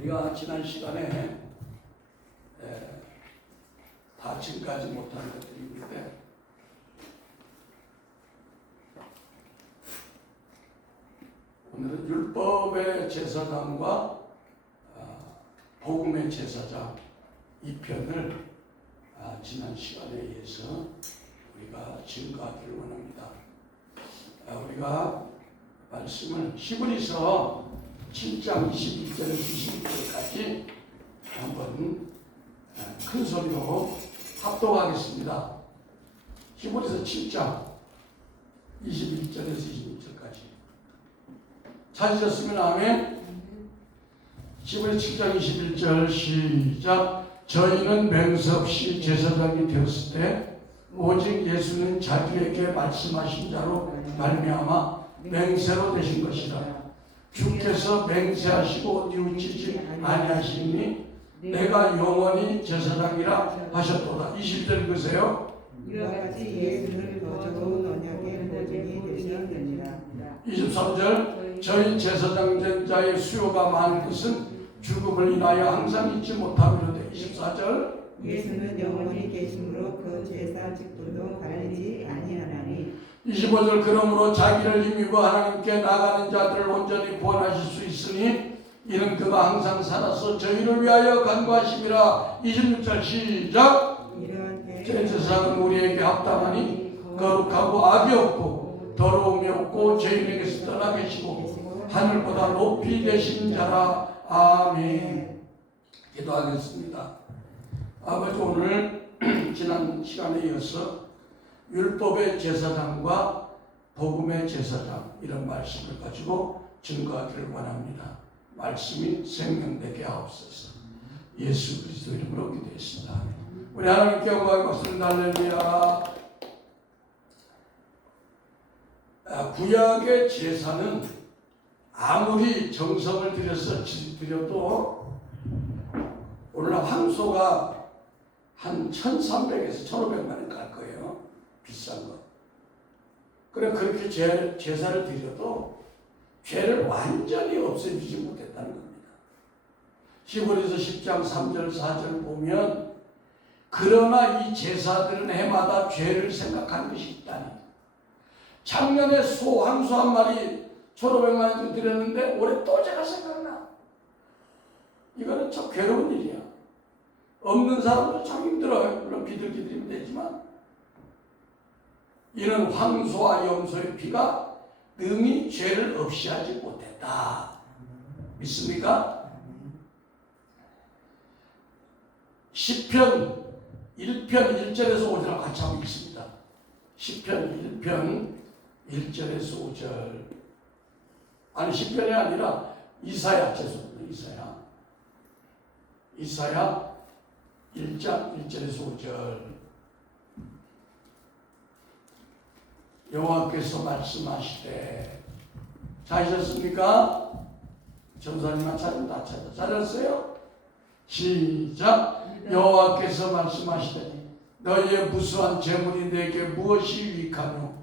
우리가 지난 시간에 다 지금까지 못한 것들이 있는데 오늘은 율법의 제사장과 복음의 제사장 이 편을 지난 시간에 의해서 우리가 증거하기를 원합니다. 우리가 말씀을 히브리서 7장 22절에서 22절까지 한번 큰 소리로 합독하겠습니다. 히브리서 7장 21절에서 22절까지 찾으셨으면 아멘. 히브리서 7장 21절 시작. 저희는 맹세 없이 제사장이 되었을 때 오직 예수는 자기에게 말씀하신 자로 말미암아 맹세로 되신 것이라. 주께서 맹세하시고 뉘우치지 아니하시니 내가 영원히 제사장이라 하셨도다. 20절 읽으세요. 이와 같이 예수를 더 좋은 언약의 보증이 되셨느니라. 23절 저희 제사장 된 자의 수요가 많은 것은 죽음을 인하여 항상 잊지 못하므로되. 24절 예수는 영원히 계심으로 그 제사 직분도 가리지 아니하나니. 25절 그러므로 자기를 힘입어 하나님께 나가는 자들을 온전히 구원하실 수 있으니 이는 그가 항상 살아서 저희를 위하여 간구하심이라. 26절 시작. 제 제사장은 우리에게 합당하니 거룩하고 악이 없고 더러움이 없고 죄인에게서 떠나 계시고 하늘보다 높이 되신 자라. 아멘. 기도하겠습니다. 아버지, 오늘 지난 시간에 이어서 율법의 제사장과 복음의 제사장 이런 말씀을 가지고 증거하기를 원합니다. 말씀이 생명되게 하옵소서. 예수 그리스도 이름으로 기도했습니다. 우리 하나님께 영광을 받습니다. 할렐루야. 구약의 제사는 아무리 정성을 들여서 드려도 오늘날 황소가 한 1,300에서 1,500만 원 갈 거예요. 비싼 거. 그래 그렇게 제사를 드려도 죄를 완전히 없애주지 못했다는 겁니다. 히브리서 10장 3절 4절 보면 그러나 이 제사들은 해마다 죄를 생각하는 것이 있다니. 작년에 소 황소 한 마리 1,500만 원 드렸는데 올해 또 제가 생각나. 이거는 참 괴로운 일이야. 없는 사람도 참 힘들어요. 물론 비둘기들이면 되지만 이는 황소와 염소의 피가 능히 죄를 없이 하지 못했다. 믿습니까? 시편 1편 1절에서 5절 같이 한번 읽습니다. 시편 1편 1절에서 5절. 아니 시편이 아니라 이사야, 죄송합니다. 이사야 1장 1절에서 5절. 여호와께서 말씀하시되. 찾으셨습니까? 전사님만 찾으면 다 찾았어요? 시작. 여호와께서 말씀하시되 너희의 무수한 재물이 내게 무엇이 유익하뇨?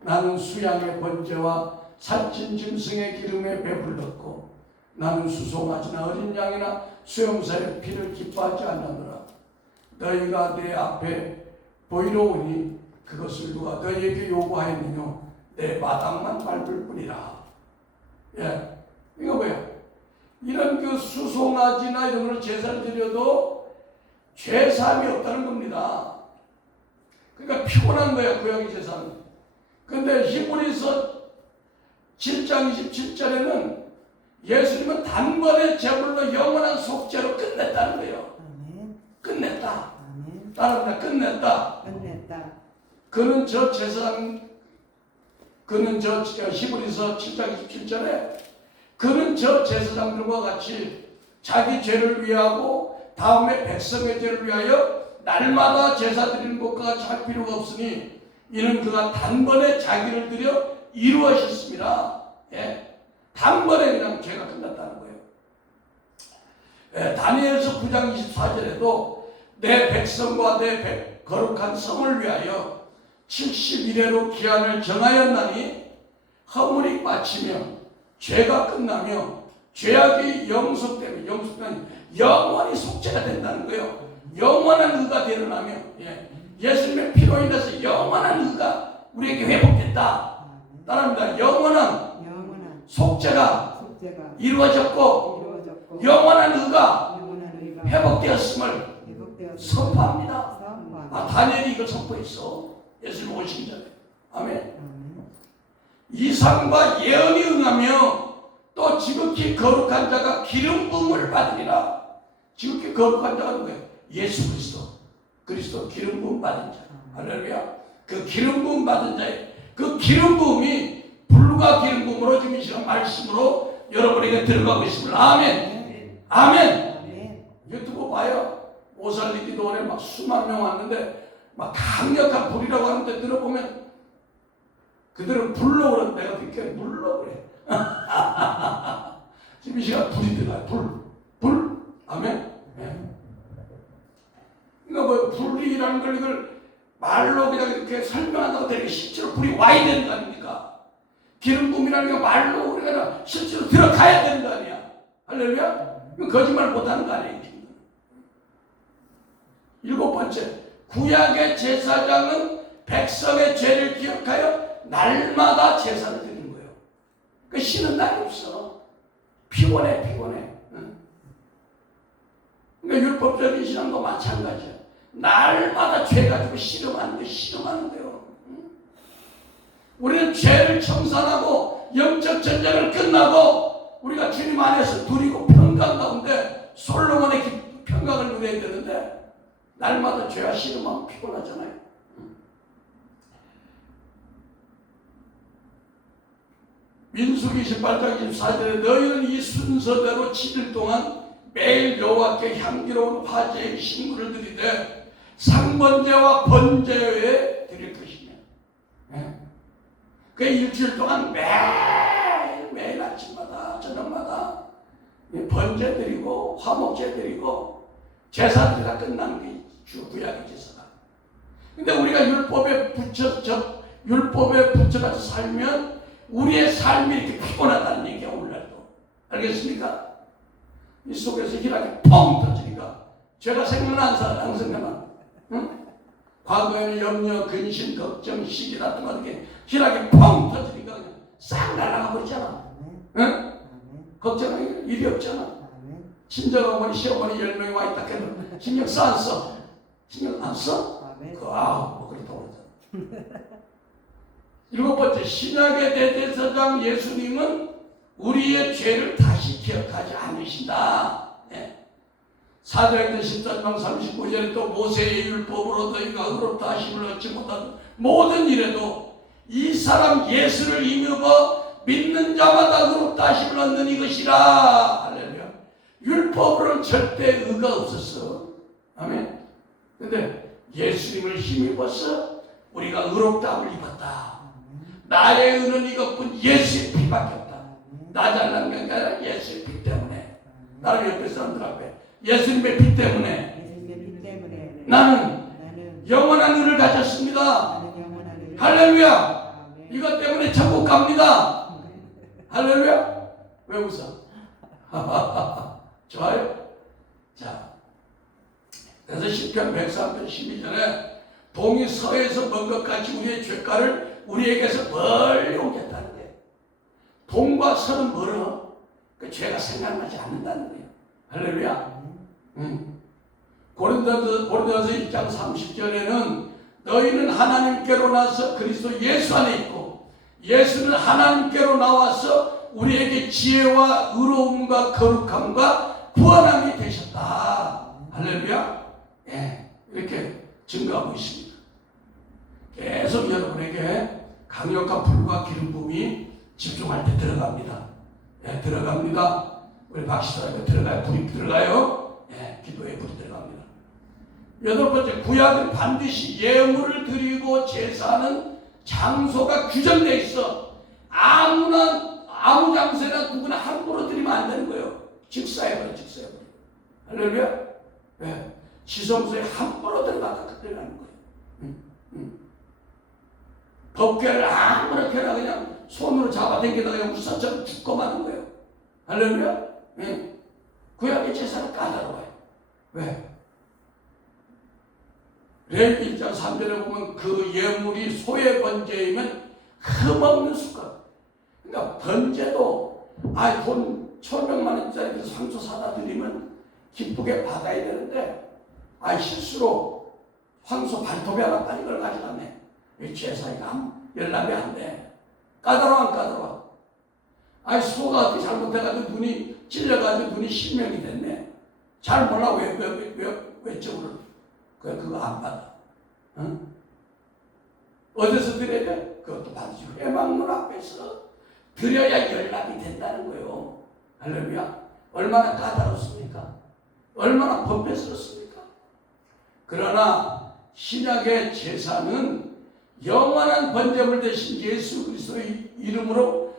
나는 수양의 번제와 살찐 짐승의 기름에 배불렀고 나는 수송아지나 어린 양이나 수염사의 피를 기뻐하지 않느니라. 너희가 내 앞에 보이러 오니 그것을 누가 너희에게 요구하였느뇨? 내 마당만 밟을 뿐이라. 예, 이거 뭐야? 이런 그 수송아지나 이런 걸 제사를 드려도 죄사함이 없다는 겁니다. 그러니까 피곤한 거야, 구약의 제사는. 근데 히브리서 7장 27절에는 예수님은 단번에 제물로 영원한 속죄로 끝냈다는 거예요. 끝냈다. 따라합니다. 끝냈다. 그는 저 제사장, 그는 저 히브리서 7장 27절에 그는 저 제사장들과 같이 자기 죄를 위하고 다음에 백성의 죄를 위하여 날마다 제사 드리는 것과 같이 할 필요가 없으니 이는 그가 단번에 자기를 들여 이루어졌습니다. 예. 단번에 그냥 죄가 끝났다는 거예요. 예. 다니엘서 9장 24절에도 내 백성과 내 거룩한 성을 위하여 70일에로 기한을 정하였나니 허물이 마치며 죄가 끝나며 죄악이 영속되며 영숙한 영원히 속죄가 된다는 거예요. 영원한 의가 되려면 예수님의 피로 인해서 영원한 의가 우리에게 회복됐다. 따릅니다. 영원한 속죄가 이루어졌고 영원한 의가 회복되었음을 선포합니다. 다니엘이 이걸 선포했어. 예수님 오시기 전에. 아멘. 이상과 예언이 응하며 또 지극히 거룩한 자가 기름 부음을 받으리라. 지극히 거룩한 자가 누구예요? 예수 그리스도 기름 부음 받은 자. 할렐루야. 그 기름 부음 받은 자의 그 기름 부음이 불과 기름 부음으로 지금 이 시간 말씀으로 여러분에게 들어가고 있습니다. 아멘. 아멘. 유튜브 봐요. 오살리 기도원에 막 수만 명 왔는데 막 강력한 불이라고 하는데 들어보면 그들은 불로 그래. 내가 비켜 물로 그래. 지금 이 시간 불이 들어가요. 불. 아멘. 그러니까 뭐 불이라는 걸 이걸 말로 그냥 이렇게 설명한다고 되게 실제로 불이 와야 되는 거 아닙니까? 기름 부음이라는 게 말로 우리가 실제로 들어가야 되는 거 아니야? 할렐루야? 거짓말 못하는 거 아니에요? 일곱 번째, 구약의 제사장은 백성의 죄를 기억하여 날마다 제사를 드리는 거예요. 그 쉬는 날이 없어. 피곤해. 그러니까 율법적인 신앙도 마찬가지야. 날마다 죄 가지고 씨름하는 거예요. 우리는 죄를 청산하고 영적 전쟁을 끝나고 우리가 주님 안에서 누리고 평강 가운데 솔로몬의 평강을 누려야 되는데 날마다 죄와 씨름하면 피곤하잖아요. 민수기 28장 24절에 너희는 이 순서대로 7일 동안 매일 여호와께 향기로운 화제의 신물을 드리되 상번제와 번제에 드릴 것이며 그 일주일 동안 매일 아침마다 저녁마다 번제 드리고 화목제 드리고 제사들이 다 끝나는 게 주 구약의 제사다. 근데 우리가 율법에 붙여가서 살면 우리의 삶이 이렇게 피곤하다는 얘기야. 오늘날도 알겠습니까? 이 속에서 희락이 펑 터지니까 죄가 생각나는 사람 안 생각나? 응? 과거에는 염려, 근심, 걱정, 시기 같은 거 이렇게 희락이 펑 터지니까 그냥 싹 날아가 버리잖아. 응? 걱정할 일이 없잖아. 친정어머니, 시어머니 10명이 와 있다 해도 신경 써 안 써? 신경 안 써? 뭐 그렇다고 그러잖아. 일곱 번째, 신약의 대제사장 예수님은 우리의 죄를 다시 기억하지 않으신다. 사도행전 13장 39절에 또 모세의 율법으로 너희가 의롭다 하심을 얻지 못한 모든 일에도 이 사람 예수를 임입어 믿는 자마다 의롭다 하심을 얻는 이것이라. 할렐루야. 율법으로는 절대 의가 없었어. 아멘. 근데 예수님을 힘입어서 우리가 의롭다함을 입었다. 나의 의는 이것뿐 예수의 피밖에 없다. 나 잘난 게 아니라 예수의 피 때문에. 나를 옆에 사람들 앞에 예수님의 피 때문에 나는 영원한 의를 가졌습니다. 할렐루야. 이것 때문에 천국 갑니다. 할렐루야. 왜 웃어? 좋아요. 자, 그래서 시편 103편 12절에 동이 서에서 먼 것 같이 우리의 죄가를 우리에게서 멀리 옮겼다는 거예요. 동과 서는 멀어. 그 죄가 생각나지 않는다는 거예요. 할렐루야. 고린도전서 1장 30절에는 너희는 하나님께로 나서 그리스도 예수 안에 있고 예수는 하나님께로 나와서 우리에게 지혜와 의로움과 거룩함과 구원함이 되셨다. 할렐루야. 이렇게 증거하고 있습니다. 계속 여러분에게 강력한 불과 기름 부음이 집중할 때 들어갑니다. 들어갑니다. 우리 박시사가 들어가요. 불이 들어가요. 기도에 불이 들어갑니다. 여덟 번째, 구약은 반드시 예물을 드리고 제사하는 장소가 규정되어 있어. 아무 장소나 누구나 함부로 드리면 안 되는 거예요. 직사해버려. 할렐루야. 지성소에 함부로 들어가는 거예요. 법궤를 아무렇게나 그냥 손으로 잡아당기다가 그냥 우사처럼 죽고 마는 거예요. 할렐루야. 구약의 제사는 까다로워요. 왜? 레위기 1장 3절에 보면 그 예물이 소의 번제이면 흠없는 수건. 그러니까 번제도 돈 1,500만 원짜리 상추 사다 드리면 기쁘게 받아야 되는데 실수로 황소 발톱이 하나 빠진 걸 가져가네. 이 제사가 연락이 안 돼. 까다로워. 소가 어떻게 잘못해가지고 눈이 찔려가지고 눈이 실명이 됐네. 잘 몰라. 외적으로 그거 안 받아. 응? 어디서 드려야 돼? 그것도 받으시고 해방문 앞에서 드려야 연락이 된다는 거예요. 할렐루야. 얼마나 까다롭습니까? 얼마나 법배스럽습니까? 그러나 신약의 제사는 영원한 번제물 대신 예수 그리스도의 이름으로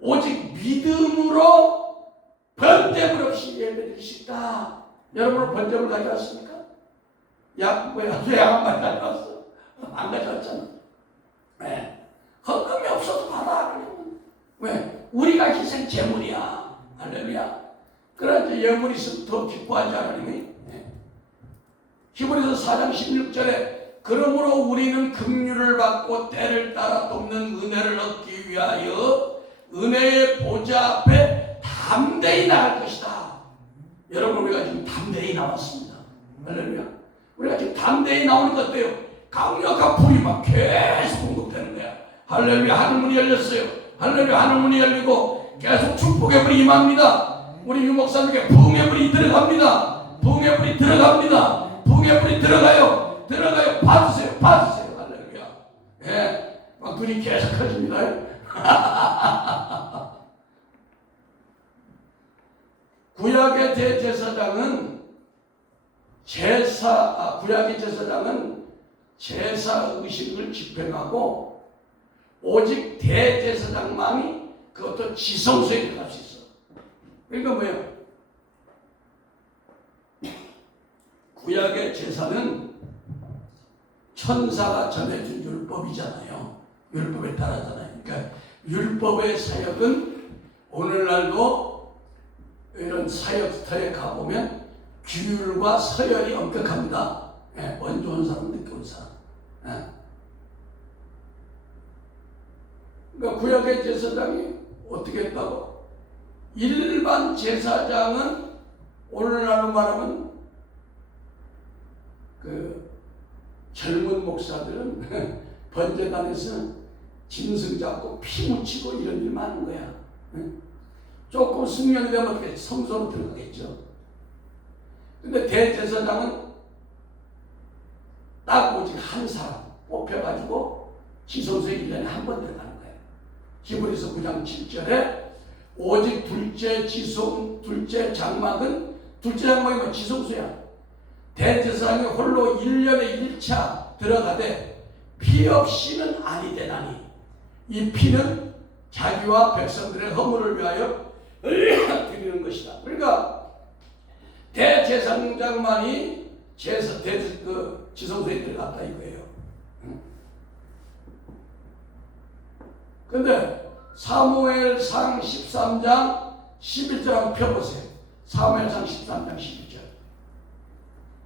오직 믿음으로 번제물 없이 예배드릴 수 있다. 여러분 번제물 가져왔습니까? 왜안 가져왔어? 안 가져왔잖아. 네. 헌금이 없어도 받아. 왜? 우리가 희생 제물이야. 할렐루야. 그러나 예물이 있으면 더 기뻐하지 하나님이. 히브리서 4장 16절에 그러므로 우리는 긍휼을 받고 때를 따라 돕는 은혜를 얻기 위하여 은혜의 보좌 앞에 담대히 나갈 것이다. 여러분 우리가 지금 담대히 나왔습니다. 할렐루야. 우리가 지금 담대히 나오는 것 같아요. 강력한 불이 막 계속 공급되는 거야. 할렐루야. 하늘문이 열렸어요. 할렐루야. 하늘문이 열리고 계속 축복의 불이 임합니다. 우리 유목사님에게 부흥의 불이 들어갑니다. 부흥의 불이 들어갑니다. 부흥의 불이 들어가요. 받으세요. 할렐루야. 막 눈이 계속 커집니다. 구약의 대제사장은 구약의 제사장은 제사 의식을 집행하고 오직 대제사장만이 그것도 지성소에 들어갈 수 있어. 그러니까 뭐예요? 구약의 제사는 천사가 전해준 율법이잖아요. 율법에 따라잖아요. 그러니까 율법의 사역은 오늘날도 이런 사역터에 가보면 규율과 서열이 엄격합니다. 먼저 온 사람, 늦게 온 사람. 그러니까 구약의 제사장이 어떻게 했다고? 일반 제사장은 오늘날로 말하면 젊은 목사들은 번제단에서 짐승 잡고 피 묻히고 이런 일만 하는 거야. 조금 숙련이 되면 어떻게 성소로 들어가겠죠. 근데 대제사장은 딱 오직 한 사람 뽑혀가지고 지성소에 1년에 한 번 들어가는 거예요. 히브리서 9장 7절에 오직 둘째 장막은 둘째 장막이 뭐 지성소야. 대제사장이 홀로 1년에 1차 들어가되 피 없이는 아니 되나니 이 피는 자기와 백성들의 허물을 위하여 드리는 것이다. 그러니까 대제사장만이 지성소에 들어갔다 이거예요. 근데 사무엘상 13장 11절 한번 펴보세요. 사무엘상 13장 11절.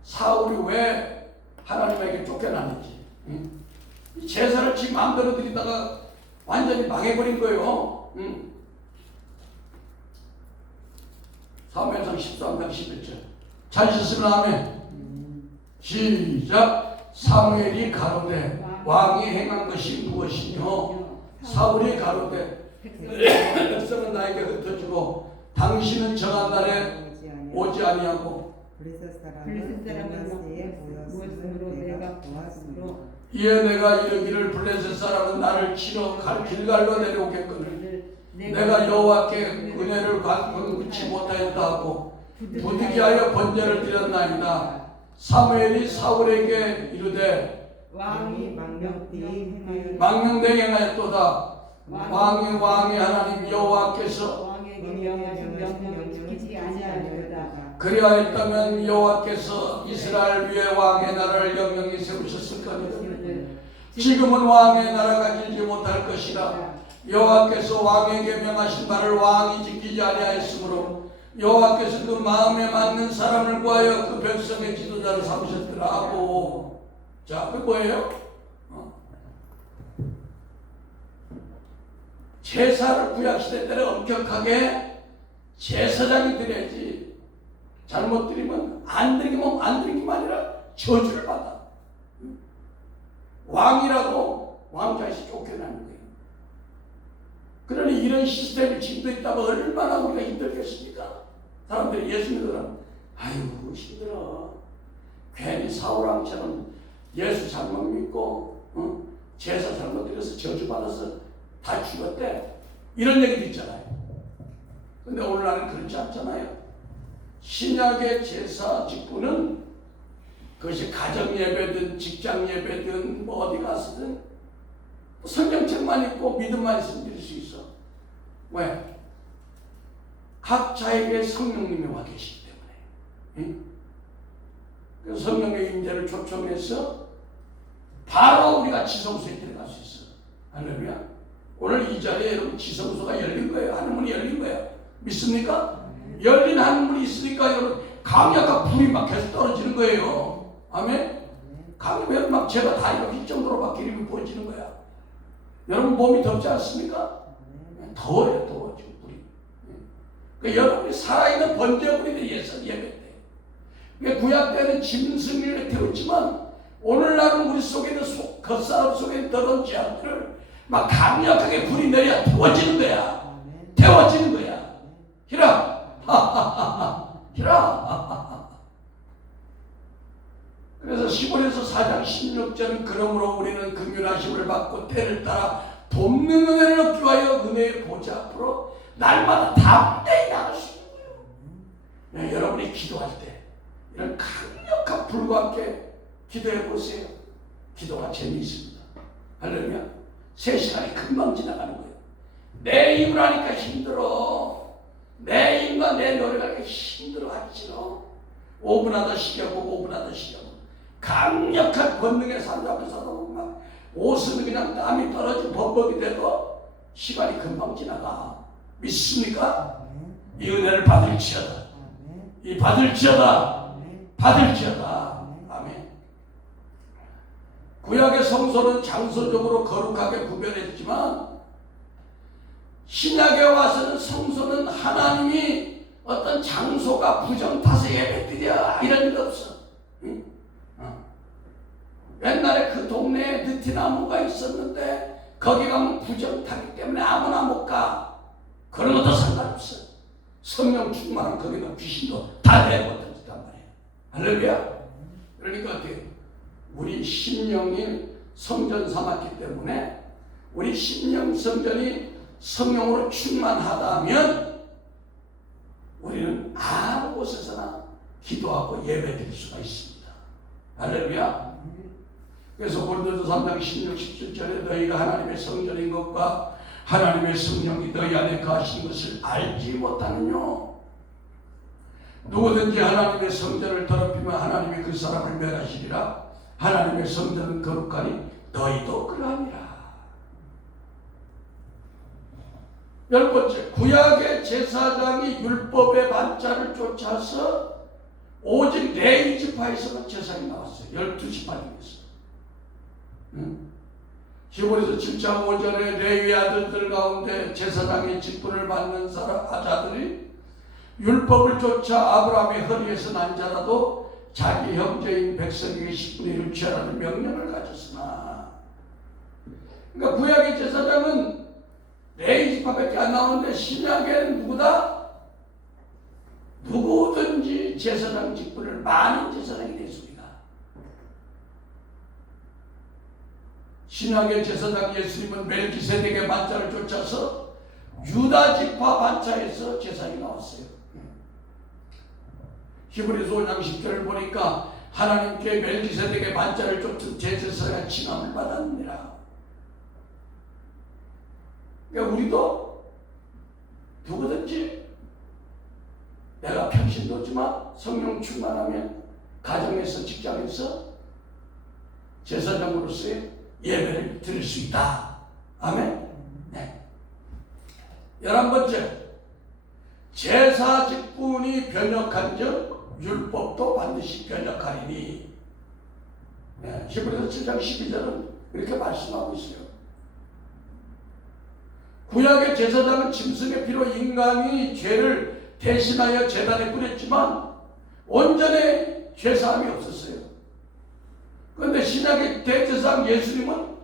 사울이 왜 하나님에게 쫓겨났는지. 제사를 지 마음대로 드리다가 완전히 망해버린 거예요. 사무엘상 13장 11절. 찾으셨으면 아멘. 시작. 사무엘이 가로되 왕이 행한 것이 무엇이뇨? 사울이 가로되 백성은 나에게 흩어지고 당신은 정한 날에 오지 아니하고 블레셋 사람은 무엇으로 내가 보았으므로 이에 내가 이르기를 블레셋 사람은 나를 치러 길갈로 내려오겠거늘 내가 여호와께 은혜를 받지 못하였다 하고 부득이하여 번제를 드렸나이다. 사무엘이 사울에게 이르되 왕이 망령되이 행하였도다. 왕의 하나님 여호와께서 왕에게 명하신 명령을 지키지 아니하였다. 그리하였다면 여호와께서 이스라엘 위에 왕의 나라를 영영히 세우셨을 거니라. 지금은 왕의 나라가 지지 못할 것이라. 여호와께서 왕에게 명하신 말을 왕이 지키지 아니하였으므로 여호와께서 그 마음에 맞는 사람을 구하여 그 백성의 지도자를 삼으셨더라 하고. 자, 그 뭐예요? 제사를 구약시대 때는 엄격하게 제사장이 드려야지. 잘못 드리면 안 드리기만 아니라 저주를 받아. 왕이라도 왕좌에서 쫓겨나는 거예요. 그러니 이런 시스템이 지금도 있다면 얼마나 우리가 힘들겠습니까? 사람들이 예수 믿으라면 아유 힘들어. 괜히 사울왕처럼 예수 잘못 믿고 제사 잘못 드려서 저주받아서 다 죽었대. 이런 얘기도 있잖아요. 근데 오늘날은 그렇지 않잖아요. 신약의 제사 직분은 그것이 가정 예배든 직장 예배든 뭐 어디 가서든 성경책만 읽고 믿음만 있으면 드릴 수 있어. 왜? 각자에게 성령님이 와 계시기 때문에. 그래서 성령의 임재를 초청해서 바로 우리가 지성소에 들어갈 수 있어. 할렐루야. 오늘 이 자리에 여러분 지성소가 열린 거예요. 하늘문이 열린 거예요. 믿습니까? 열린 하늘문이 있으니까 여러분 강력한 불이 막 계속 떨어지는 거예요. 아멘? 강력한 막 제가 다 이렇게 정도로 막 기름이 부어지는 거야. 여러분 몸이 덥지 않습니까? 더워요, 더워 지금 불이. 그러니까 여러분이 살아있는 번제물이 예배 때. 그러니까 구약 때는 짐승을 태웠지만 오늘날은 우리 속에 있는 겉사람 속에 있는 더러운 죄악들을 막 강력하게 불이 내려 태워지는 거야. 태워지는 거야. 히라! 히라! 그래서 시골에서 4장 16절은 그러므로 우리는 긍휼하심을 받고 때를 따라 돕는 은혜를 얻기 위하여 은혜의 보좌 앞으로 날마다 담대히 나갈 수 있는 거예요. 네, 여러분이 기도할 때 이런 강력한 불과 함께 기도해 보세요. 기도가 재미있습니다. 할렐루야. 3시간이 금방 지나가는 거예요. 내 힘을 하니까 힘들어. 내 힘과 내 노래가 하니까 힘들어 하기 싫어. 5분 하다 쉬려고 5분 하다 쉬려고. 강력한 권능의 산주 앞에서도 막 옷은 그냥 땀이 떨어지고 범벅이 돼도 시간이 금방 지나가. 믿습니까? 이 은혜를 받을지어다. 이 받을지어다. 받을지어다. 아멘. 구약의 성소는 장소적으로 거룩하게 구별했지만 신약에 와서는 성소는 하나님이 어떤 장소가 부정타서 예배드려 이런 게 없어. 응? 옛날에 그 동네에 느티나무가 있었는데 거기 가면 부정타기 때문에 아무나 못 가. 그런 것도 상관없어. 성령 충만한 거기는 귀신도 다 내버렸단 말이에요. 할렐루야. 그러니까 어떻게 우리 심령이 성전 삼았기 때문에 우리 심령 성전이 성령으로 충만하다면 우리는 아무 곳에서나 기도하고 예배드릴 수가 있습니다. 할렐루야. 그래서 고린도서 3장 16, 17절에 너희가 하나님의 성전인 것과 하나님의 성령이 너희 안에 거하시는 것을 알지 못하느뇨. 누구든지 하나님의 성전을 더럽히면 하나님이 그 사람을 멸하시리라. 하나님의 성전은 거룩하니 너희도 그러하니라. 10번째, 구약의 제사장이 율법의 반차를 쫓아서 오직 레위 지파에서만 제사장이 나왔어요. 12지파 중에서. 히브리서 7장 5절에 레위 아들들 가운데 제사장의 직분을 받는 아자들이 율법을 쫓아 아브라함의 허리에서 난 자라도 자기 형제인 백성에게 10분의 1을 취하라는 명령을 가졌으나, 그러니까 구약의 제사장은 레위 지파밖에 안 나오는데 신약에는 누구다? 누구든지 제사장 직분을 많은 제사장이 됐습니다. 신약의 제사장 예수님은 멜기세덱의 반차를 쫓아서 유다 지파 반차에서 제사장이 나왔어요. 히브리서 5장 10절을 보니까 하나님께 멜기세덱의 반차를 쫓은 제사장의 칭함을 받았느니라. 그러니까 우리도 누구든지 내가 평신 놓지만 성령 충만하면 가정에서 직장에서 제사장으로서의 예배를 드릴 수 있다. 아멘. 네. 11번째, 제사 직분이 변역한즉 율법도 반드시 변역하리니. 히브리서 7장 12절은 이렇게 말씀하고 있어요. 구약의 제사장은 짐승의 피로 인간이 죄를 대신하여 제단에 뿌렸지만 온전히 죄사함이 없었어요. 그런데 신약의 대제사장 예수님은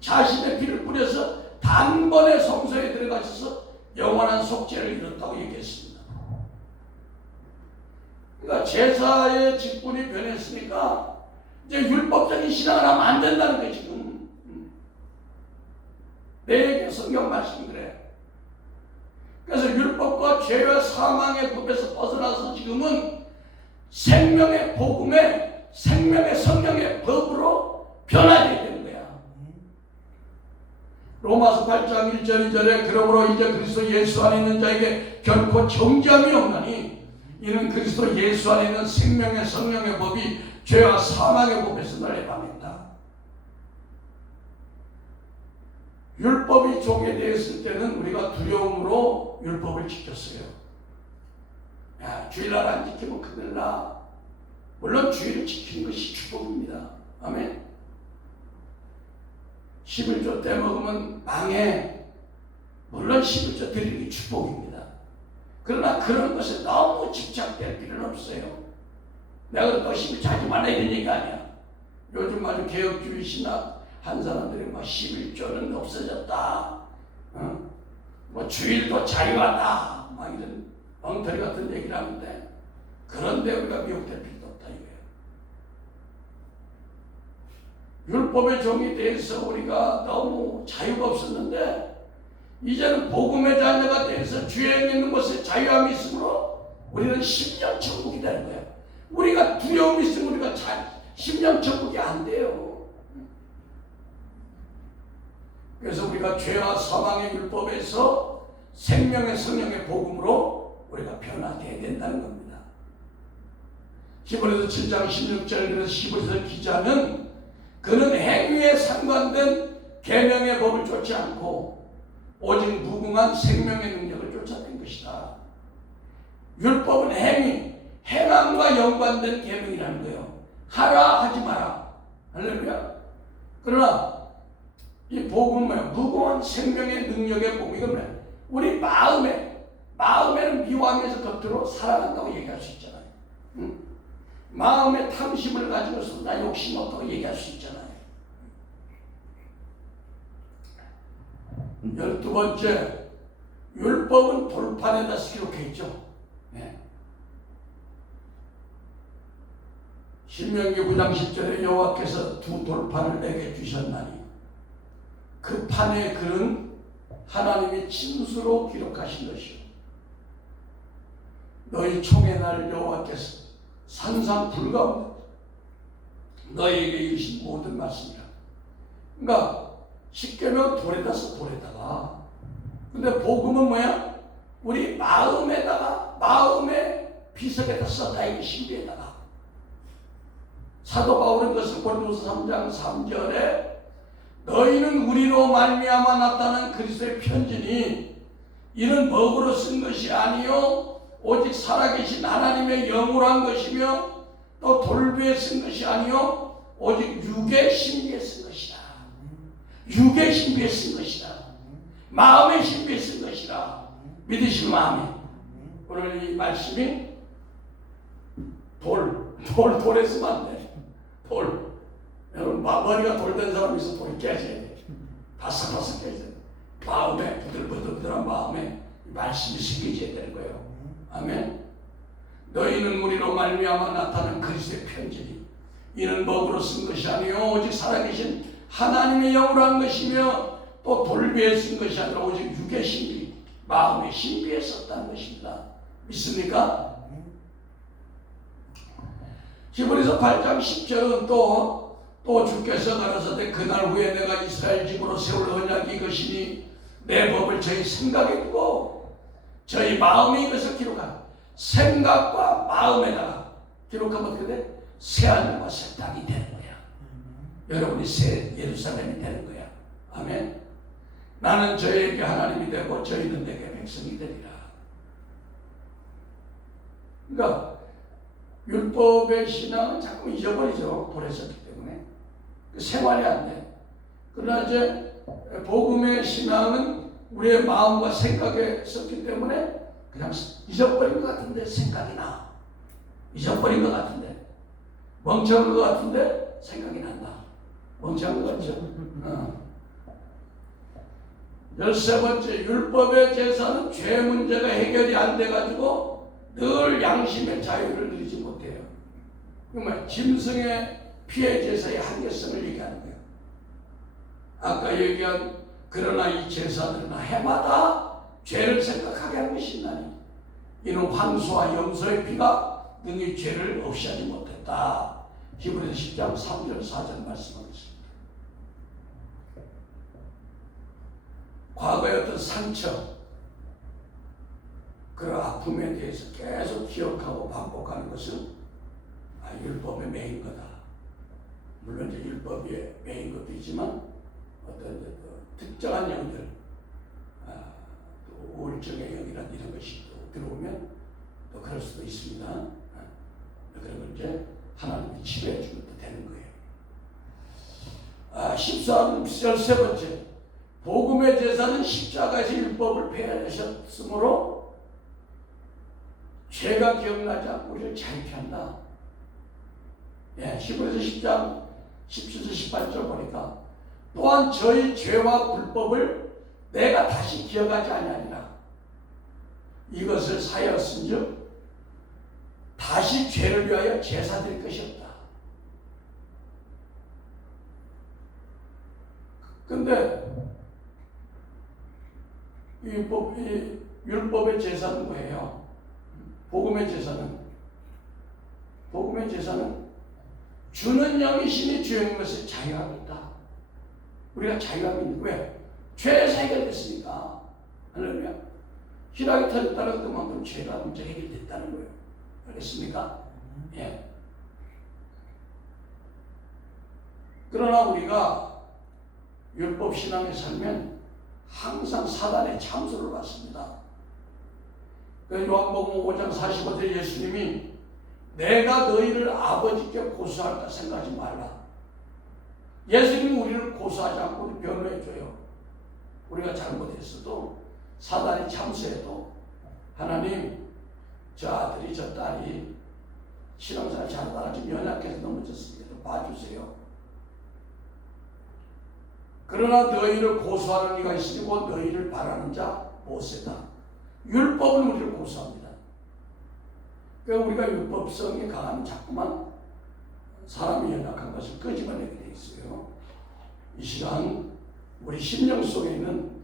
자신의 피를 뿌려서 단번에 성소에 들어가셔서 영원한 속죄를 이뤘다고 얘기했습니다. 그러니까 제사의 직분이 변했으니까 이제 율법적인 신앙을 하면 안 된다는 거예요. 지금 내게 성경 말씀이 그래. 그래서 율법과 죄와 사망의 법에서 벗어나서 지금은 생명의 복음에 생명의 성령의 법으로 변화되어야 되는 거야. 로마서 8장 1절 2절에 그러므로 이제 그리스도 예수 안에 있는 자에게 결코 정죄함이 없나니 이는 그리스도 예수 안에 있는 생명의 성령의 법이 죄와 사망의 법에서 널 해방했다. 율법이 종료되었을 때는 우리가 두려움으로 율법을 지켰어요. 야, 주일날 안 지키면 큰일 나. 물론 주일을 지키는 것이 축복입니다. 아멘. 11조 때 먹으면 망해. 물론 11조 드리는 게 축복입니다. 그러나 그런 것에 너무 집착될 필요는 없어요. 내가 너 11조 하지 말라 이런 얘기 아니야. 요즘 아주 개혁주의 신학 한 사람들이 막 11조는 없어졌다. 뭐 주일도 자유하다. 막 이런 엉터리 같은 얘기를 하는데 그런데 우리가 미혹될 필요도 없다 이거예요. 율법의 종이 대해서 우리가 너무 자유가 없었는데 이제는 복음의 자녀가 돼서 죄에 있는 것에 자유함이 있으므로 우리는 심령 천국이 되는 거예요. 우리가 두려움이 있으면 우리가 심령 천국이 안 돼요. 그래서 우리가 죄와 사망의 율법에서 생명의 성령의 복음으로 우리가 변화되어야 된다는 겁니다. 히브리서 7장 16절 그래서 히브리서 기자는 그는 행위에 상관된 계명의 법을 쫓지 않고 오직 무궁한 생명의 능력을 쫓아낸 것이다. 율법은 행함과 연관된 계명이라는 거예요. 하라 하지 마라. 할렐루야. 그러나 이 복음은 뭐야? 무궁한 생명의 능력의 복음. 이건 뭐야? 우리 마음에는 미워하면서 겉으로 사랑한다고 얘기할 수 있잖아요. 응? 마음에 탐심을 가지고서 나 욕심 없다고 얘기할 수 있잖아요. 12번째, 율법은 돌판에다 기록해 있죠. 네. 신명기 9장 10절에 여호와께서 두 돌판을 내게 주셨나니 그 판의 글은 하나님이 친수로 기록하신 것이요 너희 총의 날 여호와께서 산산 불가운데 너희에게 이르신 모든 말씀이라. 그러니까 십계명 돌에다 써. 돌에다가. 근데 복음은 뭐야? 우리 마음에다가 마음의 비석에다 썼다. 이 신비에다가. 사도 바울은 것을 고린도서 3장 3절에 너희는 우리로 말미암아 나타난 그리스도의 편지니 이는 먹으로 쓴 것이 아니요 오직 살아계신 하나님의 영으로 한 것이며 또 돌비에 쓴 것이 아니요 오직 육의 신비에 쓴 것이다. 육의 신비에 쓴 것이다. 마음의 신비에 쓴 것이다. 믿으시는 마음이. 오늘 이 말씀이 돌에 쓰면 안 돼. 돌. 여러분 머리가 돌된 사람이 있어 돌이 깨져야 돼. 바삭바삭 깨져야 돼. 마음에 부들부들한 마음에 말씀이 새겨져야 되는 거예요. 아멘. 너희는 우리로 말미암아 나타난 그리스도의 편지니 이는 먹으로 쓴 것이 아니요 오직 살아계신 하나님의 영으로 한 것이며 또 돌비에 쓴 것이 아니라 오직 육의 신비 마음의 신비에 썼다는 것입니다. 믿습니까? 히브리서 8장 10절은 또 주께서 가라사대 그날 후에 내가 이스라엘 집으로 세울 언약이 이것이니 내 법을 저희 생각에 두고 저희 마음에 이것을 기록하라. 생각과 마음에다가 기록하면 어떻게 돼? 새하늘과 새 땅이 되는 거야. 여러분이 새 예루살렘이 되는 거야. 아멘. 나는 저에게 하나님이 되고 저희는 내게 백성이 되리라. 그러니까 율법의 신앙은 자꾸 잊어버리죠. 돌에 섰기 때문에. 생활이 안 돼. 그러나 이제 복음의 신앙은 우리의 마음과 생각에 섰기 때문에 그냥 잊어버린 것 같은데 생각이 나. 잊어버린 것 같은데 멍청한 것 같은데 생각이 난다. 멍청한 것 같죠. 13번째, 율법의 제사는 죄 문제가 해결이 안 돼가지고 늘 양심의 자유를 누리지 못해요. 정말 짐승의 피해 제사의 한계성을 얘기하는 거예요. 아까 얘기한 그러나 이 제사들은 해마다 죄를 생각하게 하는 것이 있나니 이는 황소와 염소의 피가 능히 죄를 없애하지 못했다. 히브리서 10장 3절 4절 말씀하고 있습니다. 과거의 어떤 상처, 그런 아픔에 대해서 계속 기억하고 반복하는 것은 율법의 매인 거다. 물론 이제 율법이 매인 것도 있지만 어떤 특정한 영들, 또 우울증의 영이란 이런 것이 또 들어오면 또 그럴 수도 있습니다. 그런 걸 이제 하나님이 치료해 주면 또 되는 거예요. 13번째, 복음의 제사는 십자가에서 율법을 폐하셨으므로 죄가 기억나지 않고 우리를 자유케 한다. 히브리서 10장 17절 18절 보니까 또한 저희 죄와 불법을 내가 다시 기억하지 아니하리라. 이것을 사하였은즉 다시 죄를 위하여 제사 드릴 것이 없다. 근데 이 율법의 제사는 뭐예요? 복음의 제사는 주는 영이시니 주의 것을 자유하고 있다. 우리가 자유하고 있는 왜? 죄에서 해결됐으니까. 할렐루야. 희락이 터졌다는 그만큼 죄가 문제 해결됐다는 거예요. 알겠습니까? 예. 그러나 우리가 율법 신앙에 살면 항상 사단의 참소를 받습니다. 요한복음 5장 45절 예수님이 내가 너희를 아버지께 고소할까 생각하지 말라. 예수님은 우리를 고소하지 않고 우리 변호해줘요. 우리가 잘못했어도 사단이 참소해도 하나님 저 아들이 저 딸이 신앙생활 잘하다가 좀 연약해서 넘어졌습니다. 봐주세요. 그러나 너희를 고소하는 이가 있으니 곧 너희를 바라는 자 모세다. 율법은 우리를 고소합니다. 그러니까 우리가 율법성이 강하면 자꾸만 사람이 연약한 것을 끄집어내게 돼 있어요. 이 시간 우리 심령 속에 있는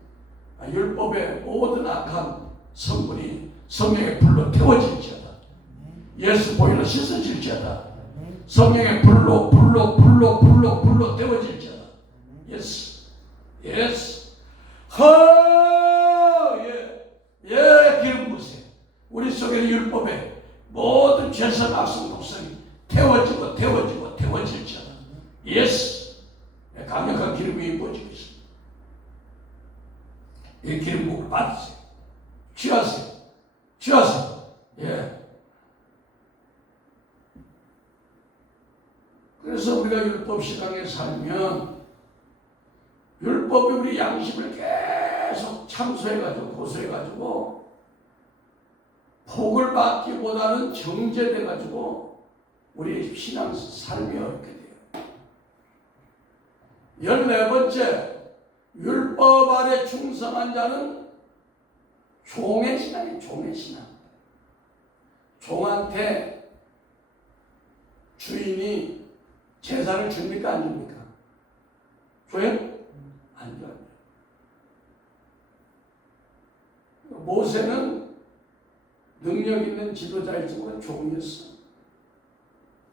율법의 모든 악한 성분이 성령의 불로 태워질지어다. 예수 보혈로 씻어질지어다. 성령의 불로 태워질지어다. 예스. 기름 부으세요. 우리 속에 율법의 모든 죄선 악성 독성이 태워질지어다. 예스. 강력한 기름이 부어지고 있습니다. 이 기름 부음을 받으세요. 취하세요. 예. 그래서 우리가 율법 신앙에 살면 율법이 우리 양심을 계속 참소해가지고 고소해가지고 복을 받기보다는 정죄돼가지고 우리 신앙 삶이 어렵게 돼요. 14번째, 율법 아래 충성한 자는 종의 신앙이에요. 종의 신앙. 종한테 주인이 제사를 줍니까 안 줍니까? 줘요? 안 줘요. 모세는 능력 있는 지도자일지만 종이었어.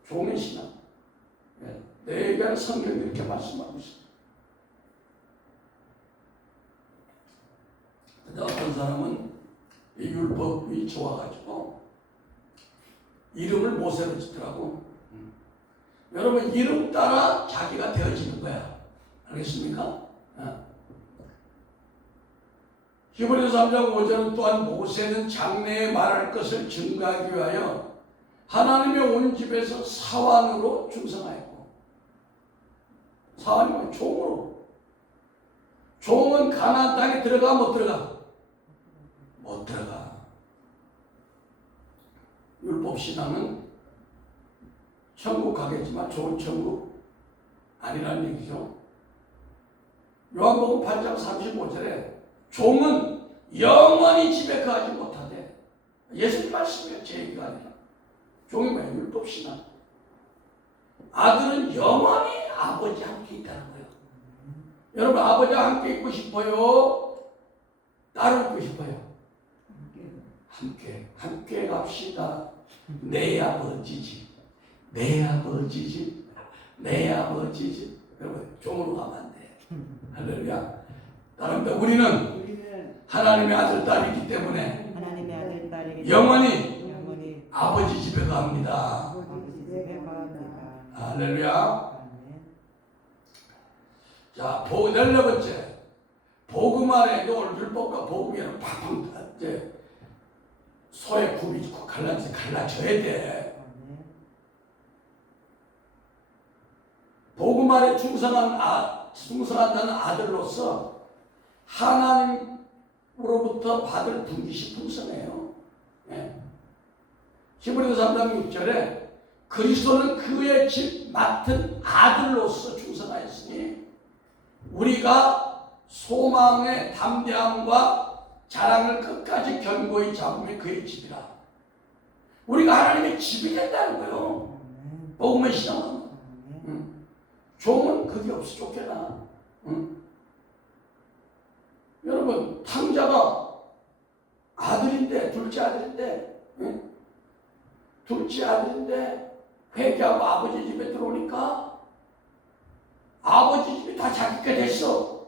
종의 신앙. 내가 성경이 이렇게 말씀하고 있습니다. 근데 어떤 사람은 이 율법이 좋아가지고 이름을 모세로 짓더라고. 여러분 이름 따라 자기가 되어지는 거야. 알겠습니까? 히브리서 3장 5절은 또한 모세는 장래에 말할 것을 증거하기 위하여 하나님의 온 집에서 사환으로 충성하였고, 사환이면 종으로. 종은 가나안 땅에 들어가 못 들어가? 못 들어가. 율법 신앙은 천국 가겠지만 좋은 천국 아니라는 얘기죠. 요한복음 8장 35절에 종은 영원히 집에 거하지 못하되, 예수님 말씀이에요. 제 얘기가 아니라. 종이 뭐예요? 율법 신앙. 아들은 영원히 아버지 함께 있다는 거예요. 여러분, 아버지와 함께 있고 싶어요? 따로 있고 싶어요? 함께 갑시다. 내 아버지지. 내 아버지지. 내 아버지지. 여러분, 종으로 가면 안 돼. 할렐루야. 따라합니다. 우리는 하나님의 아들, 딸이기 때문에 하나님의 아들, 딸에게 영원히 영원히 아버지 집에 갑니다. 아버지 집에 가옵니다. 할렐루야. 자, 14번째. 복음 안에도 율법과 복음에는 팍팍 이제 소의 굽이 갈라져야 돼. 복음 안에 충성한다는 아들로서 하나님으로부터 받을 분깃이 풍성해요. 예. 히브리서 3장 6절에 그리스도는 그의 집 맡은 아들로서 충성하였으니 우리가 소망의 담대함과 자랑을 끝까지 견고히 잡으면 그의 집이라. 우리가 하나님의 집이 된다는 거예요. 복음의 신앙은. 종은 그게 없어 쫓겨나. 여러분, 탕자가 아들인데, 둘째 아들인데 회개하고 아버지 집에 들어오니까 아버지 집이 다 자기가 됐어.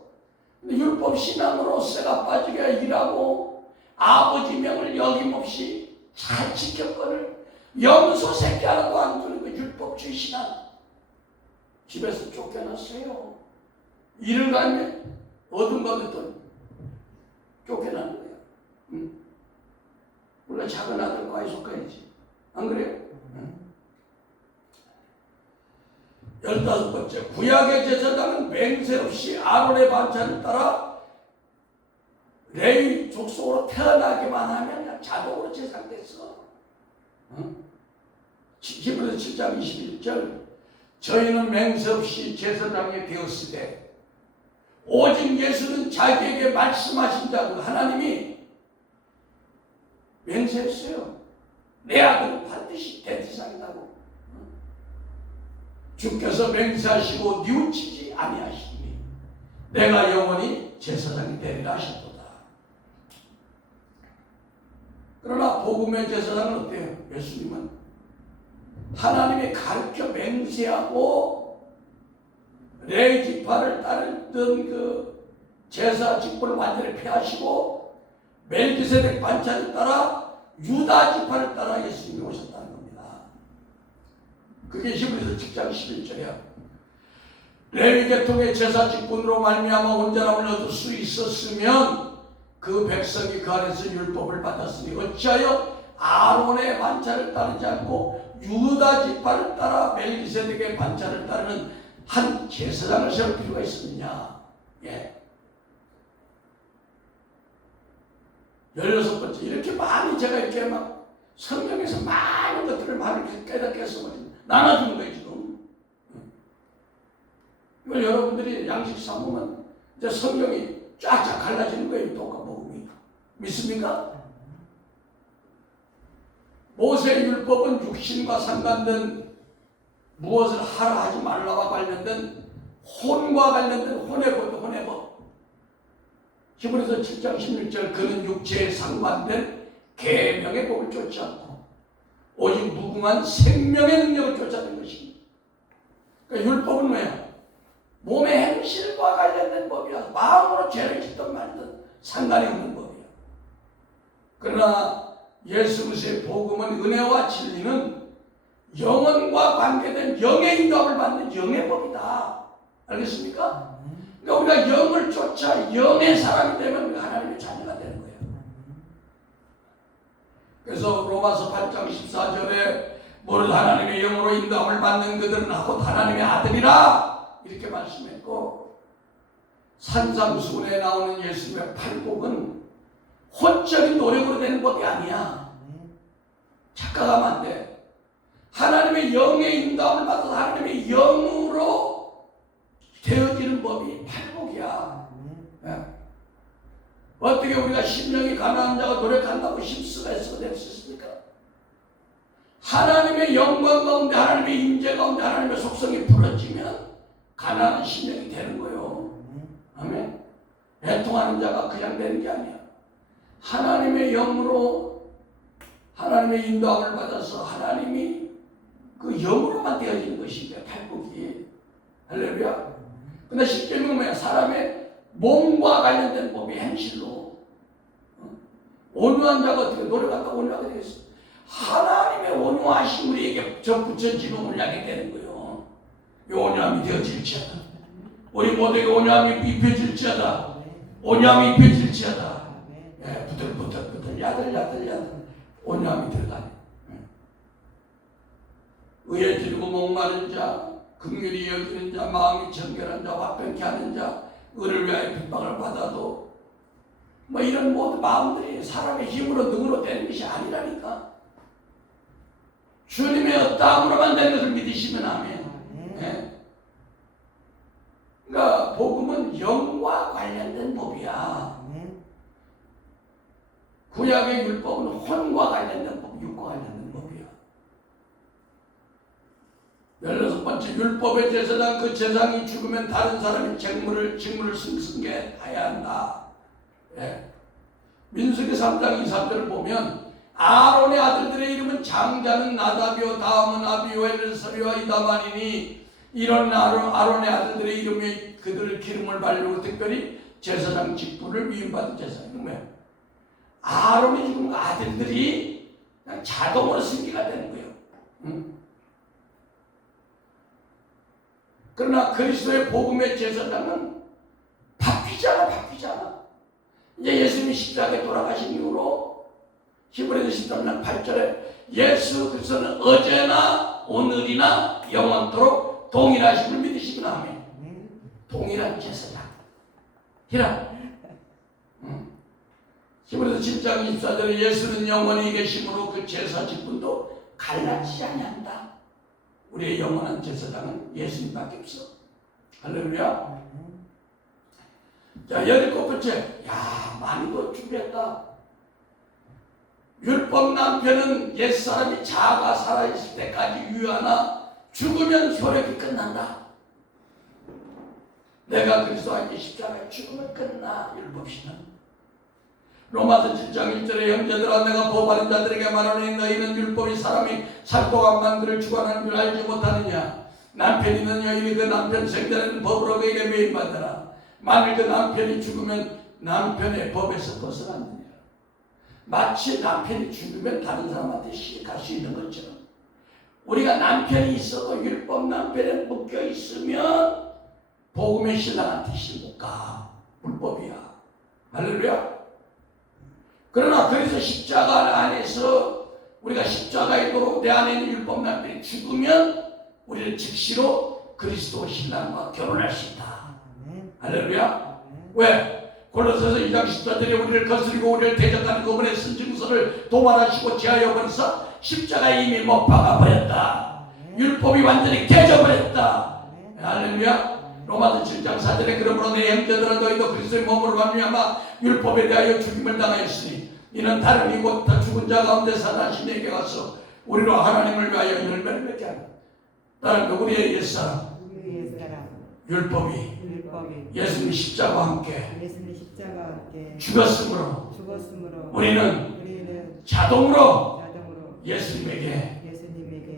근데 율법 신앙으로 쇠가 빠지게 일하고 아버지 명을 여김없이 잘 지켰거늘 염소 새끼 하나도 안 두는 그 율법주의 신앙. 집에서 쫓겨났어요. 일을 가면 어둠가면 또 쫓겨나는 거야. 원래 작은 아들 과에 속해야지. 안 그래요? 15번째, 구약의 제사장은 맹세 없이 아론의 반찬을 따라 레위 족속으로 태어나기만 하면 그냥 자동으로 제사됐어. 히브리서 7장 21절, 저희는 맹세 없이 제사장이 되었으되 오직 예수는 자기에게 말씀하신 자도 하나님이 맹세했어요. 내 아들은 반드시 대제사장이라고. 주께서 맹세하시고 뉘우치지 아니하시니 내가 영원히 제사장이 되리라 하셨도다. 그러나 복음의 제사장은 어때요? 예수님은 하나님이 가르쳐 맹세하고 레위 지파를 따르던 그 제사 직분을 완전히 폐하시고 멜기세덱 반찬을 따라 유다 지파를 따라 예수님이 오셨다는 겁니다. 그게 히브리서 7장 11절이야. 레위 계통의 제사 직분으로 말미암아 온전함을 얻을 수 있었으면 그 백성이 그 안에서 율법을 받았으니 어찌하여 아론의 반찬을 따르지 않고 유다 지파를 따라 멜기세덱의 반찬을 따르는 한 제사장을 세울 필요가 있었느냐. 예. 16번째, 이렇게 많이 제가 이렇게 막 성경에서 많은 것들을 많이 깨닫게 해서 나눠주는 거예요, 지금. 이걸 여러분들이 양식 삼으면 이제 성경이 쫙쫙 갈라지는 거예요, 똑같은 복음이. 믿습니까? 모세의 율법은 육신과 상관된 무엇을 하라 하지 말라와 관련된 혼과 관련된 혼의법. 히브리서 7장 16절, 그는 육체에 상관된 계명의 법을 쫓지 않고 오직 무궁한 생명의 능력을 쫓아낸 것입니다. 그러니까 율법은 뭐야? 몸의 행실과 관련된 법이야. 마음으로 죄를 짓든 말든 상관이 없는 법이야. 그러나 예수 그리스도의 복음은 은혜와 진리는 영혼과 관계된 영의 인도함을 받는 영의 법이다. 알겠습니까? 그러니까 우리가 영을 쫓아 영의 사람이 되면 우리가 하나님의 자녀가 돼. 그래서 로마서 8장 14절에 무릇 하나님의 영으로 인도함을 받는 그들은 곧 하나님의 아들이라 이렇게 말씀했고, 산상수훈에 나오는 예수님의 팔복은 혼적인 노력으로 되는 법이 아니야. 착각하면 안 돼. 하나님의 영의 인도함을 받아서 하나님의 영으로 되어지는 법이 팔복이야. 예. 어떻게 우리가 심령이 가난한 자가 노력한다고 힘쓰가 있어도 될 수 있습니까? 하나님의 영광 가운데, 하나님의 임재 가운데 하나님의 속성이 부러지면 가난한 심령이 되는 거예요. 아멘. 애통하는 자가 그냥 되는 게 아니야. 하나님의 영으로 하나님의 인도함을 받아서 하나님이 그 영으로만 되어지는 것인데, 팔복이. 할렐루야. 근데 실제로 뭐야? 사람의 몸과 관련된 법이 행실로. 온유한 자가 어떻게 노력한다고 온유하게 되겠어? 하나님의 온유하심 우리에게 접붙여지면 온유하게 되는 거예요. 이 온유함이 되어질지어다. 우리 모두에게 온유함이 입혀질지어다. 온유함이 입혀질지어다. 예, 부들부들 야들 온유함이 들어가네. 의해지르고 목마른 자, 긍휼히 여기는 자, 마음이 정결한 자, 화평케 하는 자, 의를 위하여 핍박을 받아도 뭐 이런 모든 마음들이 사람의 힘으로 능으로 되는 것이 아니라니까. 주님의 어떠함으로만 되는 것을 믿으시면 아멘. 예? 그러니까 복음은 영과 관련된 법이야. 구약의 율법은 혼과 관련된 법, 육과 관련된 법이야. 16번째, 율법의 제사장 그 제사장이 죽으면 다른 사람이 직무를 승계해야 한다. 예. 민수기 3장 23절을 보면 아론의 아들들의 이름은 장자는 나다비오, 다음은 아비오, 엘르사리와 이다만이니 이런 아론의 아들들의 이름이 그들을 기름을 바르고 특별히 제사장 직분을 위임받은 제사장이 뭐예요? 아론이 죽으면 아들들이 그냥 자동으로 승계가 되는 거예요. 응? 그러나 그리스도의 복음의 제사장은 바뀌잖아. 이제 예수님이 십자가에 돌아가신 이후로 히브리서 13장 8절에 예수 그리스도는 어제나 오늘이나 영원토록 동일하심을 믿으시면 아멘. 동일한 제사장. 히브리서 7장 24절에 예수는 영원히 계심으로 그 제사 직분도 갈라지지 아니한다. 우리의 영원한 제사장은 예수님밖에 없어. 할렐루야. 자, 17번째. 야, 많이 더 준비했다. 율법 남편은 옛사람이 자아가 살아있을 때까지 유효하나 죽으면 효력이 끝난다. 내가 그리스도와 함께 십자가에 죽으면 끝나. 율법신은. 로마서 7장 1절에 형제들아 내가 법하는 자들에게 말하노니 너희는 율법이 사람이 살 동안만 그를 주관하는 줄 알지 못하느냐. 남편 있는 여인이 그 남편 생전에는 법으로 그에게 매임받으라. 만일 그 남편이 죽으면 남편의 법에서 벗어났느냐. 마치 남편이 죽으면 다른 사람한테 시집갈 수 있는 것처럼 우리가 남편이 있어도 율법 남편에 묶여 있으면 복음의 신랑한테 시집 못 가. 불법이야. 할렐루야. 그러나 그래서 십자가 안에서 우리가 십자가에 도록 내 안에 있는 율법 남편이 죽으면 우리는 즉시로 그리스도 신랑과 결혼할 수 있다. 할렐루야. 왜? 골로새서 2장 14절에 우리를 거스리고 우리를 대적하는 그분의 쓴증서를 도말하시고 제하여 버려서 십자가에 이미 못 박아버렸다. 율법이 완전히 깨져버렸다. 할렐루야. 로마서 7장 4절에 그러므로 내 형제들아 너희도 그리스도의 몸으로 말미암아 율법에 대하여 죽임을 당하였으니 이는 다른 이곳 다 죽은 자 가운데 사나신 에게 가서 우리로 하나님을 위하여 열매를 맺게 하라. 다른 우리의 옛사람 율법이 예수님 십자가와 함께 죽었으므로 우리는 자동으로 예수님에게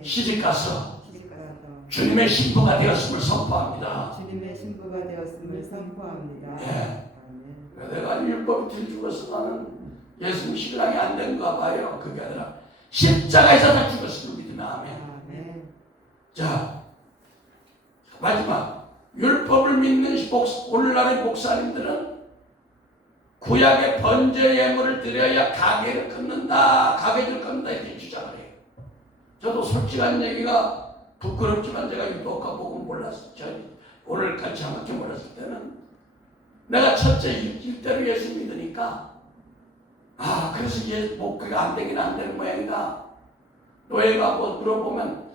시집가서 주님의 신부가 되었음을 선포합니다. 예. 내가 율법이 뒤 죽었어 나는 예수님 신랑이 안 된가 봐요. 그게 아니라 십자가에서 다 죽었음을 믿으면 아멘. 자, 마지막 율법을 믿는 오늘날의 목사님들은 구약의 번제 예물을 드려야 가게를 끊는다, 가게를 끊는다 이렇게 주장을 해요. 저도 솔직한 얘기가 부끄럽지만 제가 유독가 보고 몰랐어요. 오늘까지 정확히 몰랐을 때는 내가 첫째 일대로 예수 믿으니까 그래서 목회가 안 되긴 안 되는 모양이다. 노예가 뭐 물어보면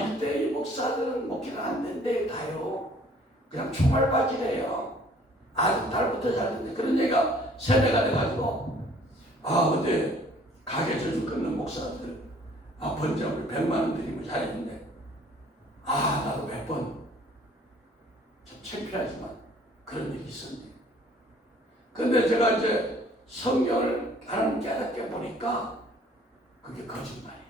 일대의 목사들은 목회가 안 된대 다요. 그냥 총알바지래요. 달부터 잘 됐는데 그런 얘기가 세대가 돼가지고 근데 가게 저주 끊는 목사들 번제물 100만 원 드리고 잘했는데 나도 몇 번 좀 창피하지만 그런 일이 있었네. 근데 제가 이제 성경을 하나님 깨닫게 보니까 그게 거짓말이에요.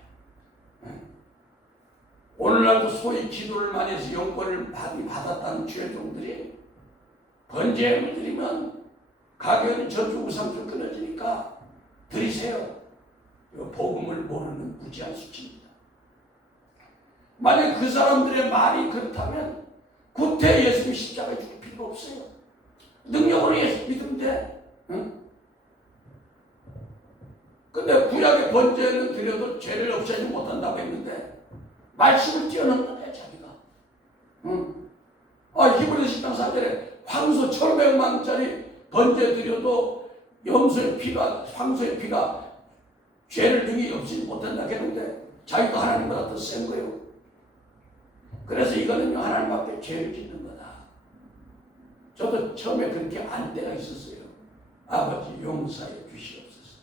오늘날도 소위 기도를 많이 해서 영권을 받았다는 죄종들이 번제를 드리면 가게는 저주 우상처럼 끊어지니까 드리세요. 이거 복음을 모르는 무지한 수치입니다. 만약 그 사람들의 말이 그렇다면 구태 예수님 십자가에 죽을 필요가 없어요. 능력으로 예수 믿으면 돼. 근데 구약의 번제는 드려도 죄를 없애지 못한다고 했는데 말씀을 뛰어넘는데 자기가. 히브리서 10장 4절에 황소 1,500만짜리 번제 드려도 황소의 피가 죄를 능히 없애지 못한다고 했는데 자기가 하나님보다 더 센 거예요. 그래서 이거는요 하나님 앞에 죄를 짓는 거다. 저도 처음에 그렇게 안 때가 있었어요. 아버지 용서해 주시옵소서.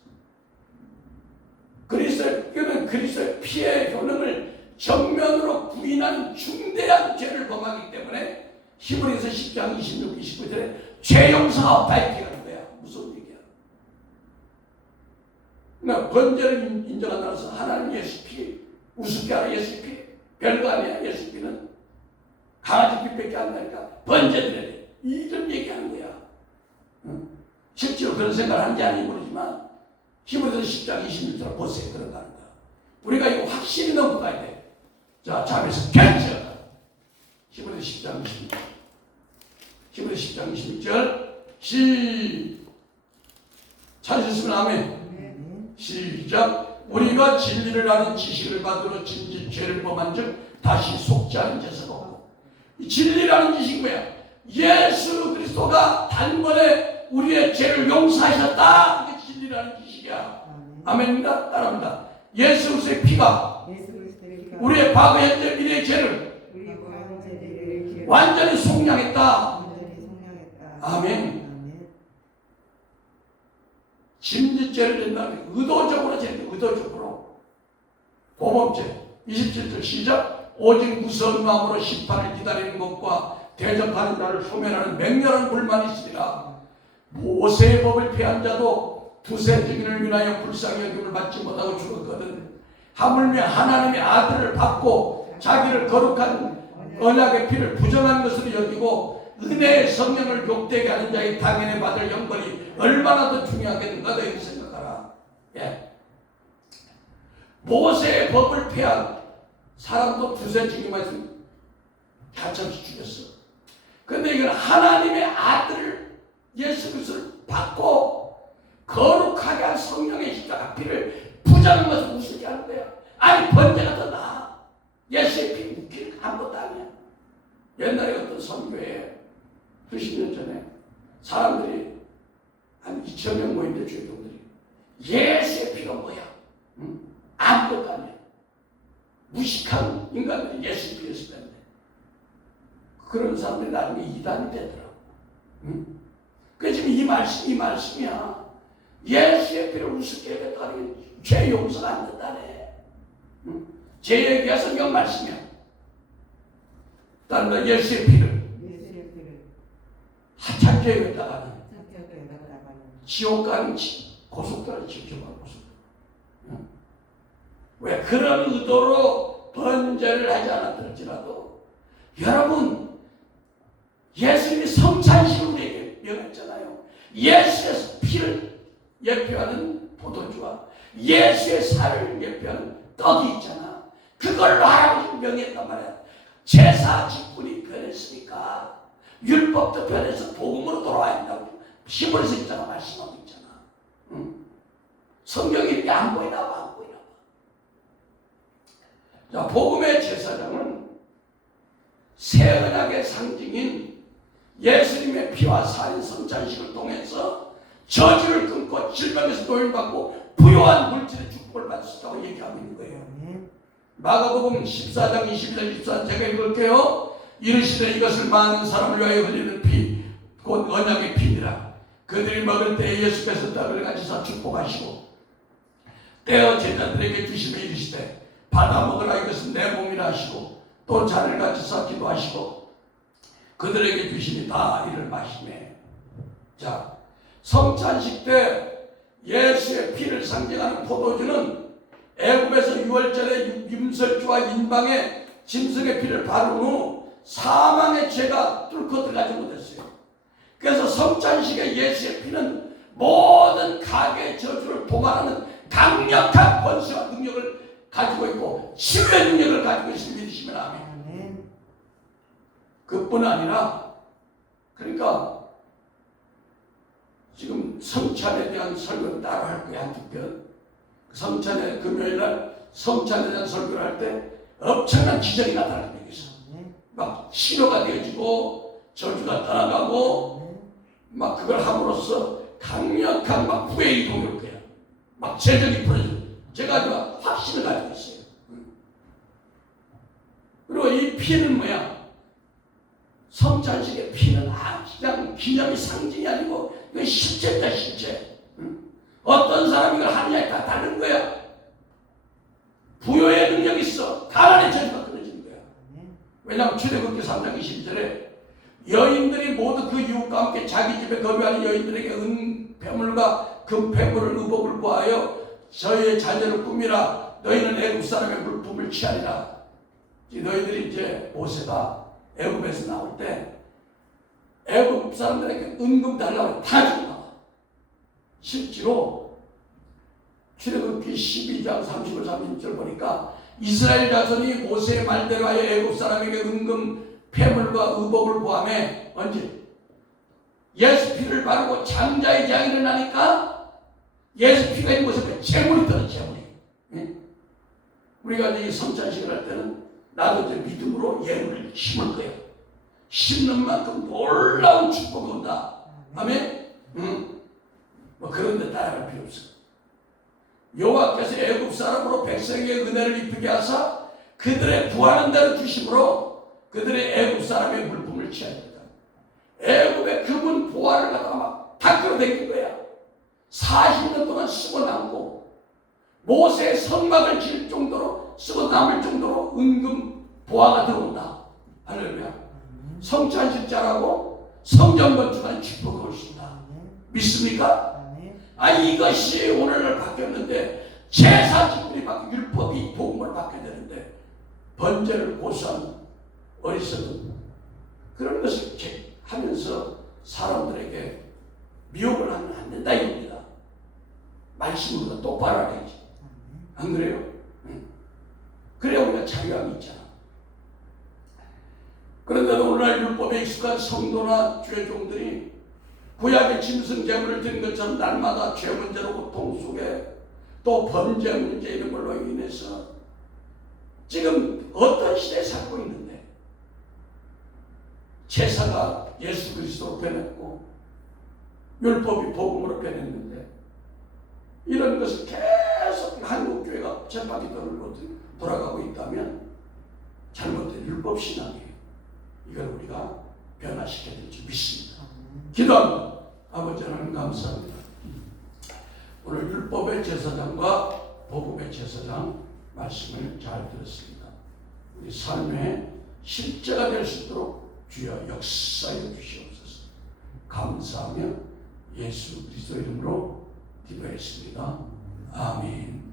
그리스도의 피의 효능을 정면으로 부인하는 중대한 죄를 범하기 때문에 히브리서 10장 26, 29절에 죄 용서가 없다 이렇게 하는 거야. 무슨 얘기야? 그러니까 번제를 인정한다면서 하나님 예수 피, 우습게 하라 예수 피, 별거 아니야. 예수 피는 강아지 피밖에 안 나니까 번제들에 이런 얘기하는 거야. 실제로 그런 생각을 하는지 아닌지 모르지만 히브리서 10장 26절 보세요. 그런 거 하는 거야. 우리가 이거 확실히 넘어가야 돼. 자, 자면서 결정. 히브리서 10장 26절. 히브리서 10장 26절. 찾으셨으면 아멘. 시작. 우리가 진리를 아는 지식을 받으러 진지 죄를 범한 즉 다시 속지 않은 죄가 없고. 진리라는 지식이 뭐야? 예수 그리스도가 단번에 우리의 죄를 용서하셨다. 이게 진리라는 지식이야. 아멘입니다. 따라합니다. 예수 그리스도의 피가 우리의 과거, 현재, 미래의 죄를 완전히 속량했다. 아멘. 진지죄를 된다면 의도적으로 죄는 의도적으로. 보범죄 27절 시작. 오직 무서운 마음으로 심판을 기다리는 것과 대접하는 자를 소멸하는 맹렬한 불만이 있으리라. 모세의 법을 피한 자도 두세 증인을 위하여 불쌍히 여김을 받지 못하고 죽었거든. 하물며 하나님의 아들을 받고 자기를 거룩한 언약의 피를 부정한 것으로 여기고 은혜의 성령을 욕되게 하는 자의 당연히 받을 영벌이 얼마나 더 중요하겠는가 이렇게 생각하라. 모세의 법을 피한 사람도 두세 증인만 있으면 가차없이 죽였어. 근데 이건 하나님의 아들을 예수 그리스도를 받고 거룩하게 한 성령의 십자가 피를 부정한 것을 우습게 하는 거야. 아니 번제가 더 나아. 예수의 피 웃길 아무것도 아니야. 옛날에 어떤 선교에 수십 년 전에 사람들이 한 2,000명 모인데 주교들이 예수의 피가 뭐야? 아무것도 아니야. 무식한 인간들이 예수의 피를 쓰는데 그런 사람들이 나중에 이단이 되더라고. 그래서 지금 이 말씀이야. 예수의 피를 우습게 하겠다니 죄 용서가 안 된다네. 죄에 대한 성경 말씀이야. 다른 거 예수의 피를 하찮게 여기다가는 지옥 가는 고속도로를 지켜봐. 왜 그런 의도로 번제를 하지 않았을지라도 여러분 예수님이 성찬식을 우리에게 명했잖아요. 예수의 피를 예표하는 포도주와 예수의 살을 예표하는 떡이 있잖아. 그걸로 하라고 명했단 말이야. 제사 직분이 변했으니까 율법도 변해서 복음으로 돌아와야 한다고 시몬에서 있잖아. 말씀하고 있잖아. 응? 성경이 이렇게 안 보이나 봐. 안 보이나 봐. 자, 복음의 제사장은 새 언약의 상징인 예수님의 피와 살인 성찬식을 통해서 저주를 끊고 질병에서 노인받고 부요한 물질의 축복을 받을 수 있다고 얘기하고 있는 거예요. 마가복음 14장 21절 24절 제가 읽을게요. 이르시되 이것을 많은 사람을 위하여 흘리는 피 곧 언약의 피니라. 그들이 먹을 때 예수께서 떡을 가지사 축복하시고 떼어 제자들에게 주시며 이르시되 받아 먹으라 이것은 내 몸이라 하시고 또 잔을 가지사 기도하시고 그들에게 주시니 다 이를 마시매. 자, 성찬식 때 예수의 피를 상징하는 포도주는 애굽에서 유월절에 임설주와 인방의 짐승의 피를 바른 후 사망의 죄가 뚫고 들어가지 못했어요. 그래서 성찬식의 예수의 피는 모든 가게의 저주를 도말하는 강력한 권세와 능력을 가지고 있고 치유의 능력을 가지고 있음을 믿으시면 아멘. 그뿐 아니라 그러니까 지금 성찬에 대한 설교를 따로 할 거야. 한 두 편. 성찬에 금요일날 성찬에 대한 설교를 할 때 엄청난 기적이 나타나는 얘기 있어. 막 치료가 되어지고 저주가 떠나가고 막 그걸 함으로써 강력한 막 부의 이동이 올 거야. 막 재정이 풀어져. 제가 아주 확신을 가지고 있어요. 그리고 이 피는 뭐야? 성찬식의 피는 그냥 기념이 상징이 아니고 이건 실제다 실제. 어떤 사람이 이걸 하느냐에 따라 다른 거야. 부여의 능력이 있어. 가난의 저주가 끊어지는 거야. 왜냐하면 출애굽기 3장 22절에 여인들이 모두 그 유혹과 함께 자기 집에 거주하는 여인들에게 은폐물과 금폐물을 의복을 구하여 저희의 자녀를 꾸미라. 너희는 애굽 사람의 물품을 취하리라. 너희들이 이제 모세가 애굽에서 나올 때 애굽 사람들에게 은금 달라고 다 주고 나와. 실제로 출애굽기 12장 30절 30절 보니까 이스라엘 자손이 모세의 말대로 하여 애굽 사람에게 은금 폐물과 의복을 구하며 언제? 예수 피를 바르고 장자의 재앙이 일어나니까 예수 피가 있는 곳에 재물이 떨어져. 재물이. 예? 우리가 이제 성찬식을 할 때는 나도 이제 믿음으로 예물을 심을 거예요. 심는 만큼 놀라운 축복이 온다. 아멘? 뭐 그런 데 따라갈 필요 없어. 여호와께서 애굽 사람으로 백성에게 은혜를 입히게 하사 그들의 구하는 대로 주심으로 그들의 애굽 사람의 물품을 취합니다. 애굽의 금은 보화를 갖다가 막 다 끌어당긴 거야. 40년 동안 쓰고 남고 모세의 성막을 지을 정도로 쓰고 남을 정도로 은금 보화가 들어온다. 할렐루야. 성찬식 잘하고 성전 건축한 축복이 올 수 있다. 믿습니까? 이것이 오늘날 바뀌었는데 제사 지불이 바뀌고 율법이 복음을 바뀌어야 되는데 번제를 고수한 어리석은 그런 것을 하면서 사람들에게 미혹을 하면 안 된다 이겁니다. 말씀으로 똑바로 하야지. 안 그래요? 그래야 우리가 자유함이 있잖아. 그런데 오늘날 율법에 익숙한 성도나 주의 종들이 구약의 짐승 제물을 드린 것처럼 날마다 죄 문제로 고통 속에 또 번제 문제 이런 걸로 인해서 지금 어떤 시대에 살고 있는데 제사가 예수 그리스도로 변했고 율법이 복음으로 변했는데 이런 것을 계속 한국 교회가 쳇바퀴 돌아가고 있다면 잘못된 율법 신앙이에요. 이걸 우리가 변화시켜야 될지 믿습니다. 기도합니다. 아버지 하나님 감사합니다. 오늘 율법의 제사장과 복음의 제사장 말씀을 잘 들었습니다. 우리 삶의 실제가 될 수 있도록 주여 역사해 주시옵소서. 감사하며 예수 그리스도 이름으로 기도했습니다. 아멘.